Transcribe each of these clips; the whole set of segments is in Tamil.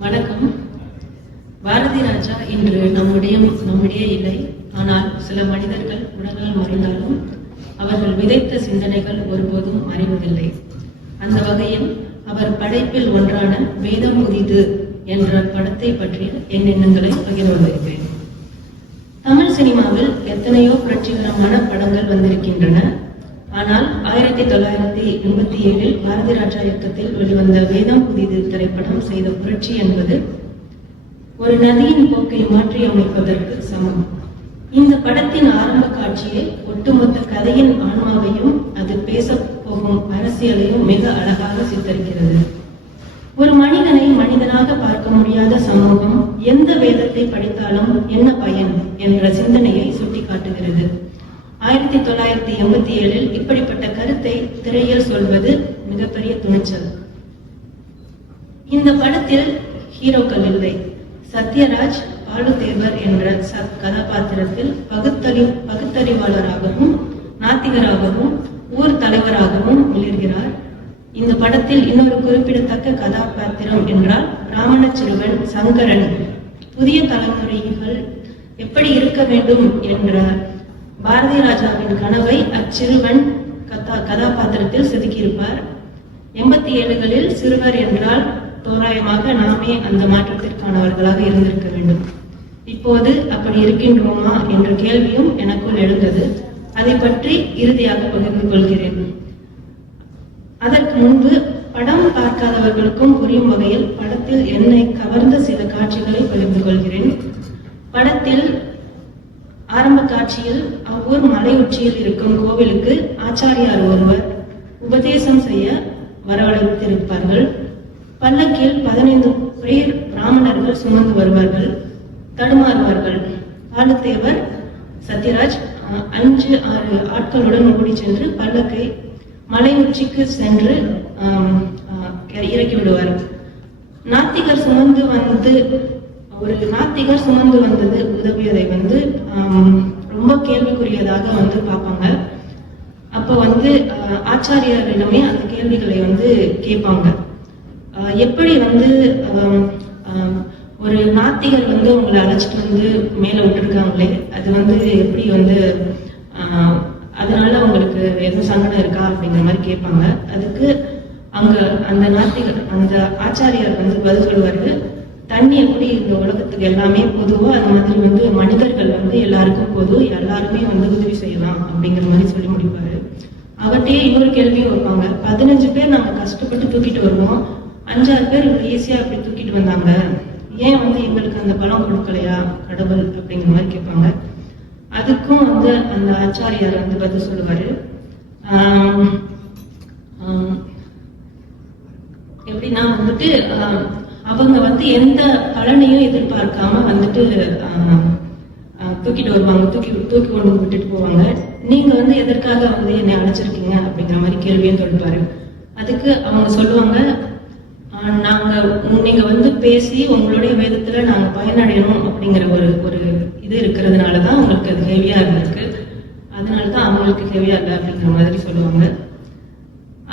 வணக்கம். பாரதி ராஜா இன்று நம்முடைய இல்லை. ஆனால் சில மனிதர்கள் உடலால் மறைந்தாலும் அவர்கள் விதைத்த சிந்தனைகள் ஒருபோதும் மறைவதில்லை. அந்த வகையில் அவர் படைப்பில் ஒன்றான வேதம் புதிது என்ற படத்தை பற்றிய என் எண்ணங்களை பகிர்ந்திருக்கிறேன். தமிழ் சினிமாவில் எத்தனையோ புரட்சிகரமான படங்கள் வந்திருக்கின்றன. ஆனால் 1987 பாரதி ராஜா இயக்கத்தில் வெளிவந்த வேதம் புதிது திரைப்படம் செய்த புரட்சி என்பது ஒரு நதியின் போக்கை மாற்றி அமைப்பதற்கு சமம். இந்த படத்தின் ஆரம்ப காட்சியை ஒட்டுமொத்த கதையின் ஆன்மாவையும் அது பேச போகும் அரசியலையும் மிக அழகாக சித்தரிக்கிறது. ஒரு மனிதனை மனிதனாக பார்க்க முடியாத சமூகம் எந்த வேதத்தை படித்தாலும் என்ன பயன் என்ற சிந்தனையை சுட்டிக்காட்டுகிறது. 1987 இப்படிப்பட்ட கருத்தை திரையில் சொல்வது மிகப்பெரிய துணிச்சல். இந்த படத்தில் ஹீரோக்கள் இல்லை. சத்யராஜ் பாலுதேவர் என்ற கதாபாத்திரத்தில் பகுத்தறிவாளராகவும் நாத்திகராகவும் ஊர் தலைவராகவும் மிளர்கிறார். இந்த படத்தில் இன்னொரு குறிப்பிடத்தக்க கதாபாத்திரம் என்றால் பிராமண சிறுவன் சங்கரன். புதிய தலைமுறைகள் எப்படி இருக்க வேண்டும் என்ற பாரதி ராஜாவின் கனவை அச்சிறுவன் கதாபாத்திரத்தில் செதுக்கியிருப்பார். 87களில் சிறுவர் என்றால் தோராயமாக நாமே அந்த மாற்றத்திற்கானவர்களாக இருந்திருக்க வேண்டும். இப்போது அப்படி இருக்கின்றோமா என்ற கேள்வியும் எனக்குள் எழுந்தது. அதை பற்றி இறுதியாக பகிர்ந்து கொள்கிறேன். அதற்கு முன்பு படம் பார்க்காதவர்களுக்கும் புரியும் வகையில் படத்தில் என்னை கவர்ந்த சில காட்சிகளை பகிர்ந்து கொள்கிறேன். படத்தில் ஆரம்ப காட்சியில் அவ்வூர் மலை உச்சியில் இருக்கும் கோவிலுக்கு ஆச்சாரியார் ஒருவர் உபதேசம் செய்ய வரவழைத்திருப்பார்கள். பல்லக்கில் 15 பேர் பிராமணர்கள் சுமந்து வருவார்கள். தடுமாறுவார்கள். பாலுதேவர் சத்யராஜ் 5-6 ஆட்களுடன் ஓடி சென்று பல்லக்கை மலை உச்சிக்கு சென்று இறக்கி விடுவார். நாத்திகர் சுமந்து வந்தது உதவியதை ரொம்ப கேள்விக்குரியதாக பார்ப்பாங்க. அப்போ ஆச்சாரியரிடமே அந்த கேள்விகளை கேட்பாங்க. எப்படி ஒரு நாத்திகர் உங்களை அழைச்சிட்டு மேல விட்டுருக்காங்களே, அது எப்படி அதனால உங்களுக்கு எதுவும் சங்கடம் இருக்கா அப்படிங்கிற மாதிரி கேட்பாங்க. அதுக்கு அங்க அந்த ஆச்சாரியார் பதில் சொல்லுவாரு, தண்ணி எப்படி இந்த உலகத்துக்கு எல்லாமே பொதுவோ அது மாதிரி மனிதர்கள் எல்லாருக்கும் பொது, எல்லாருமே உதவி செய்யலாம் அப்படிங்கிற மாதிரி சொல்லி முடிப்பாரு. அவர்கிட்டயே இன்னொரு கேள்வியும் வைப்பாங்க. 15 பேர் நாங்க கஷ்டப்பட்டு தூக்கிட்டு வருவோம், 5-6 பேர் இவ்வளவு ஈஸியா அப்படி தூக்கிட்டு வந்தாங்க, ஏன் எங்களுக்கு அந்த பலம் கொடுக்கலையா கடவுள் அப்படிங்கிற மாதிரி கேட்பாங்க. அதுக்கும் அந்த ஆச்சாரியார் பதில் சொல்லுவாரு. எப்படின்னா அவங்க எந்த பலனையும் எதிர்பார்க்காம தூக்கிட்டு வருவாங்க, தூக்கி கொண்டு விட்டுட்டு போவாங்க. நீங்க எதற்காக என்னை அழைச்சிருக்கீங்க அப்படிங்கிற மாதிரி கேள்வியும் தொடுப்பாரு. அதுக்கு அவங்க சொல்லுவாங்க, நீங்க பேசி உங்களுடைய வேதத்துல நாங்க பயனடையணும் அப்படிங்கிற ஒரு இது இருக்கிறதுனாலதான் உங்களுக்கு அது ஹெவியா இருக்கு, அதனாலதான் அவங்களுக்கு ஹெவியா இல்லை அப்படிங்கிற மாதிரி சொல்லுவாங்க.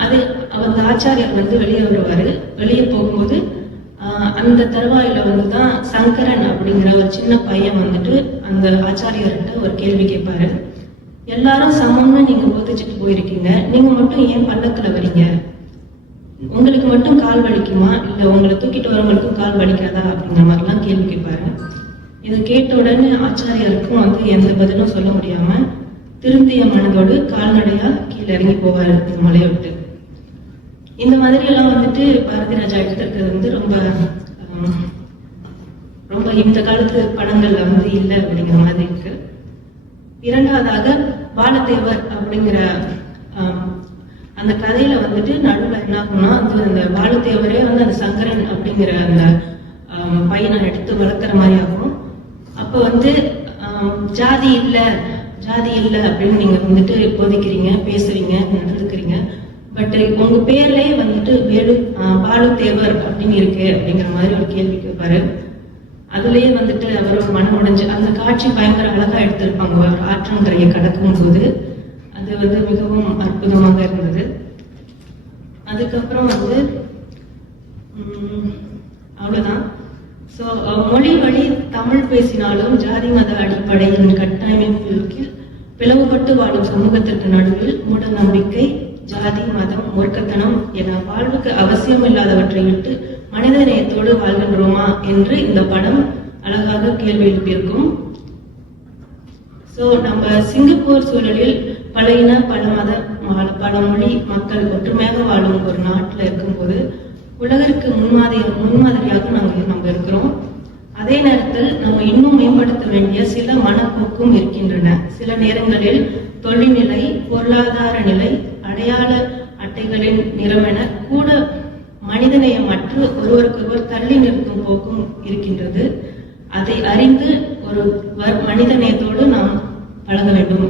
அது அவங்க ஆச்சாரியர் வெளியே வருவாரு. வெளியே போகும்போது அந்த தருவாயில தான் சங்கரன் அப்படிங்கிற ஒரு சின்ன பையன் அந்த ஆச்சாரியர்கிட்ட ஒரு கேள்வி கேட்பாரு. எல்லாரும் சமம்னு நீங்க போதிச்சுட்டு போயிருக்கீங்க, நீங்க மட்டும் ஏன் பல்லக்குல வரீங்க? உங்களுக்கு மட்டும் கால் வலிக்குமா, இல்ல உங்களை தூக்கிட்டு வரவங்களுக்கும் கால் வலிக்காதா அப்படிங்கிற மாதிரிலாம் கேள்வி கேட்பாரு. இதை கேட்ட உடனே ஆச்சாரியருக்கும் எந்த பதிலும் சொல்ல முடியாம திருந்திய மனதோடு கால்நடையா கீழே இறங்கி போவாரு மலையை விட்டு. இந்த மாதிரி எல்லாம் பாரதி ராஜா எடுத்திருக்கிறது ரொம்ப ரொம்ப இந்த காலத்து படங்கள்ல இல்லை அப்படிங்கிற மாதிரி இருக்கு. இரண்டாவதாக பாலுதேவர் அப்படிங்கிற அந்த கதையில நடுவில் என்ன ஆகும்னா அந்த பாலுதேவரே அந்த சங்கரன் அப்படிங்கிற அந்த பையனை எடுத்து வளர்க்குற மாதிரி ஆகும். அப்போ ஜாதி இல்லை அப்படின்னு நீங்க போதிக்கிறீங்க, பேசுறீங்க, நடந்துக்கிறீங்க. பட் உங்க பேர்லயே பாலுதேவர் அப்படின்னு இருக்கு அப்படிங்கிற மாதிரி ஒரு கேள்வி கேட்பாரு. அதுலயே அவர் மனம் உடைஞ்சு அந்த காட்சி பயங்கர அழகா எடுத்திருப்பாங்க. ஒரு ஆற்றங்கரையை கடக்கும் போது அது மிகவும் அற்புதமாக இருந்தது. அதுக்கப்புறம் அவ்வளவுதான். மொழி வழி தமிழ் பேசினாலும் ஜாதி மத அடிப்படையின் கட்டமைப்பின் கீழ் பிளவுபட்டு வாழும் சமூகத்திற்கு நடுவில் மூட நம்பிக்கை, ஜாதி, மதம், மூர்க்கத்தனம் என வாழ்வுக்கு அவசியமில்லாதவற்றை விட்டு மனித நேயத்தோடு வாழ்கின்றோமா என்று இந்த படம் அழகாக கேள்வி எழுப்பியிருக்கும். நம்ம சிங்கப்பூர் சூழலில் பல இன, பல மத, பல மொழி மக்கள் ஒற்றுமையாக வாழும் ஒரு நாட்டில் இருக்கும்போது உலகிற்கு முன்மாதிரியாக நம்ம இருக்கிறோம். அதே நேரத்தில் நம்ம இன்னும் மேம்படுத்த வேண்டிய சில மனப்போக்கும் இருக்கின்றன. சில நேரங்களில் தொழில்நிலை, பொருளாதார நிலை, அடையாள அட்டைகளின் நிறமென கூட மனிதநேயமற்று ஒருவருக்கொருவர் தள்ளி நிறுத்தும் போக்கும் இருக்கின்றது. அதை அறிந்து ஒரு மனிதநேயத்தோடு நாம் பழக வேண்டும்.